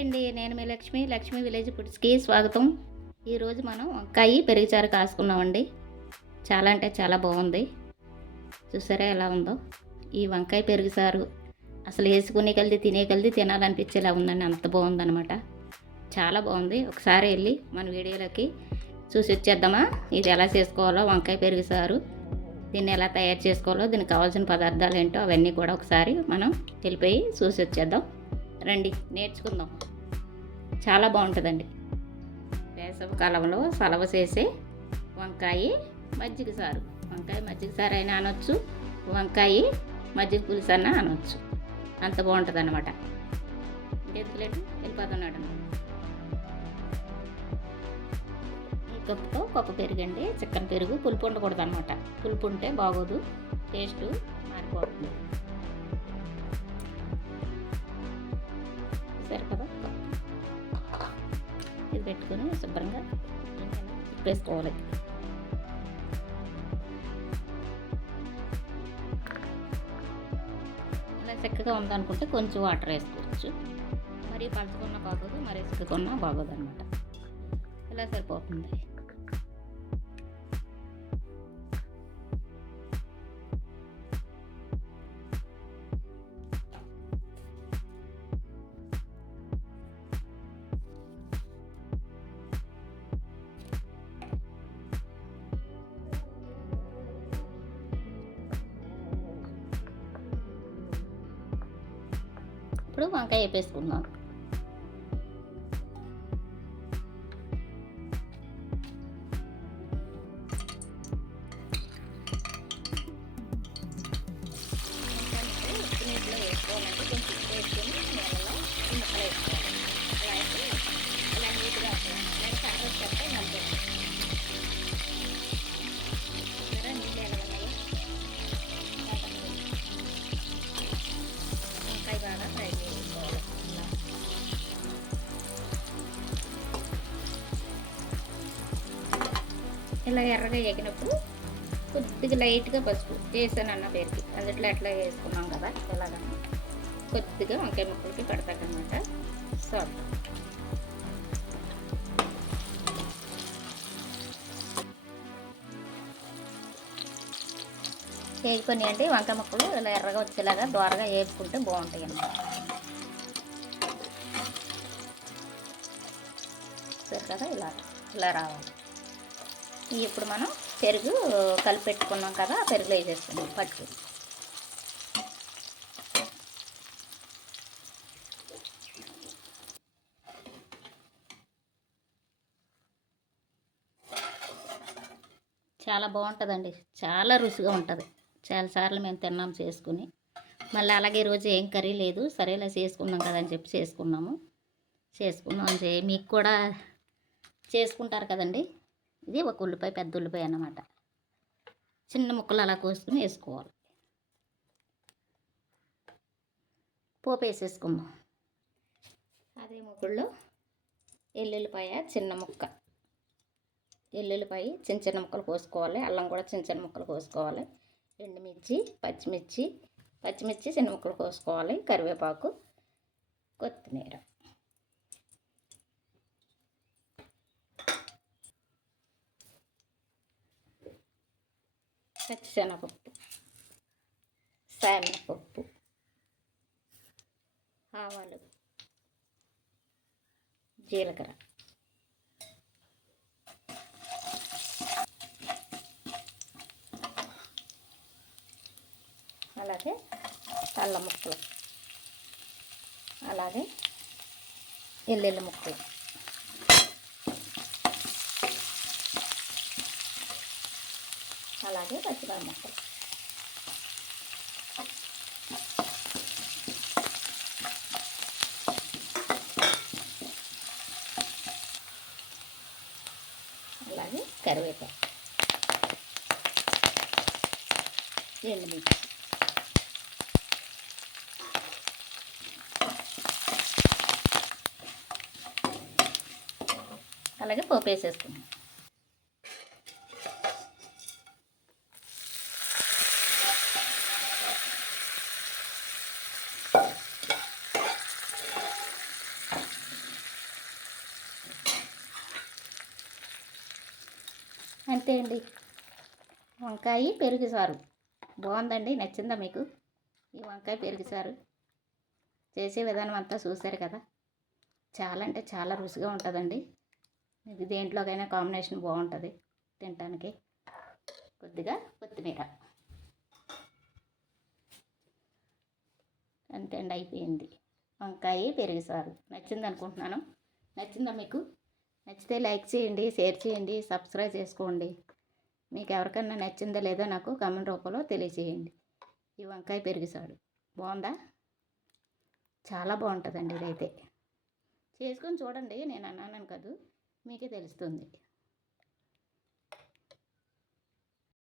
అండి నేను మీ లక్ష్మి లక్ష్మి విలేజ్ ఫుడ్స్కి స్వాగతం. ఈరోజు మనం వంకాయ పెరుగుచారు కాసుకున్నామండి. చాలా అంటే చాలా బాగుంది. చూసారా ఎలా ఉందో? ఈ వంకాయ పెరుగుచారు అసలు వేసుకునే కలిది తినే కలిది తినాలనిపించేలా ఉందండి. అంత బాగుందనమాట చాలా బాగుంది. ఒకసారి వెళ్ళి మన వీడియోలోకి చూసి వచ్చేద్దామా? ఇది ఎలా చేసుకోవాలో? వంకాయ పెరుగుచారు దీన్ని ఎలా తయారు చేసుకోవాలో? దీనికి కావాల్సిన పదార్థాలు ఏంటో అవన్నీ కూడా ఒకసారి మనం వెళ్ళిపోయి చూసి వచ్చేద్దాం. రండి నేర్చుకుందాం. చాలా బాగుంటుందండి. వేసవి కాలంలో సలవ చేసే వంకాయ మజ్జిగ సారు. వంకాయ మజ్జిగ సారు అయినా అనొచ్చు వంకాయ మజ్జిగ పులుసు అన్న అనొచ్చు. అంత బాగుంటుంది అనమాట ఇంకెందుకులేటు వెళ్ళిపోతున్నాడు కప్పుతో కప్పు పెరుగండి చికెన్ పెరుగు పులుపు ఉండకూడదు అనమాట పులుపు ఉంటే బాగోదు టేస్ట్ మారిపోతుంది. సరే కదా. ఇది పెట్టుకొని శుభ్రంగా వేసుకోవాలి ఇలా చక్కగా ఉందనుకుంటే కొంచెం వాటర్ వేసుకోవచ్చు. మరీ పలుచుకున్నా బాగోదు మరీ చిక్కుకున్నా బాగోదు అనమాట ఇలా సరిపోతుంది? ఇప్పుడు వంకాయ వేపేసుకుందాం ఇలా ఎర్రగా ఎగినప్పుడు కొద్దిగా లైట్గా పసుపు వేసాను అన్న పేరుకి. అందుట్లో అట్లా వేసుకున్నాం కదా ఇలాగని కొద్దిగా వంకాయ ముక్కలకి పెడతాకనమాట సాల్ట్ వేసుకొని అంటే వంకాయ ముక్కలు ఇలా ఎర్రగా వచ్చేలాగా దోరగా వేపుకుంటే బాగుంటాయి అన్నమాట. సరే కదా ఇలా ఇలా రావాలి. ఇప్పుడు మనం పెరుగు కలిపెట్టుకున్నాం కదా ఆ పెరుగులో వేసేస్తున్నాం పట్టు. చాలా బాగుంటుందండి. చాలా రుచిగా ఉంటుంది. చాలాసార్లు మేము తిన్నాం చేసుకుని. మళ్ళీ అలాగే ఈరోజు ఏం కర్రీ లేదు. సరే ఇలా కదా అని చెప్పి చేసుకున్నాము. చేసుకున్నాం అని మీకు కూడా చేసుకుంటారు కదండి. ఇది ఒక ఉల్లిపాయ పెద్ద ఉల్లిపాయ అన్నమాట. చిన్న ముక్కలు అలా కోసుకుని వేసుకోవాలి. పోపు వేసేసుకుందాం. అదే ముక్కల్లో ఎల్లుల్లిపాయ చిన్న ముక్క. ఎల్లుల్లిపాయ చిన్న చిన్న ముక్కలు కోసుకోవాలి. అల్లం కూడా చిన్న చిన్న ముక్కలు కోసుకోవాలి. ఎండుమిర్చి పచ్చిమిర్చి పచ్చిమిర్చి చిన్న ముక్కలు కోసుకోవాలి. కరివేపాకు కొత్తిమీర. పచ్చిశనగపప్పు సామినపప్పు ఆవాలు. జీలకర్ర. అలాగే అల్లం ముక్కలు. అలాగే ఎల్లెల్లి ముక్కలు. అలాగే పచ్చిమిరపకాయ ముక్కలు. అలాగే కరివేపాకు. ఎండుమిర్చి అలాగే పోపు వేసేసుకున్నాం నమస్తే అండి. వంకాయ పెరుగు సారు. బాగుందండి నచ్చిందా మీకు? ఈ వంకాయ పెరుగు సారు. చేసే విధానం అంతా చూశారు కదా. చాలా అంటే చాలా రుచిగా ఉంటుందండి. ఇది దేంట్లోకైనా కాంబినేషన్ బాగుంటుంది తినటానికి. కొద్దిగా కొత్తిమీర. అంతే అండి అయిపోయింది. వంకాయ పెరుగు సారు. నచ్చింది అనుకుంటున్నాను నచ్చిందా మీకు? నచ్చితే లైక్ చేయండి షేర్ చేయండి సబ్స్క్రైబ్ చేసుకోండి. మీకు ఎవరికన్నా నచ్చిందో లేదో నాకు కామెంట్ రూపంలో తెలియజేయండి. ఈ వంకాయ పెరిగిసాడు. బాగుందా? చాలా బాగుంటుందండి ఇదైతే. చేసుకొని చూడండి నేను అన్నాను కాదు మీకే తెలుస్తుంది.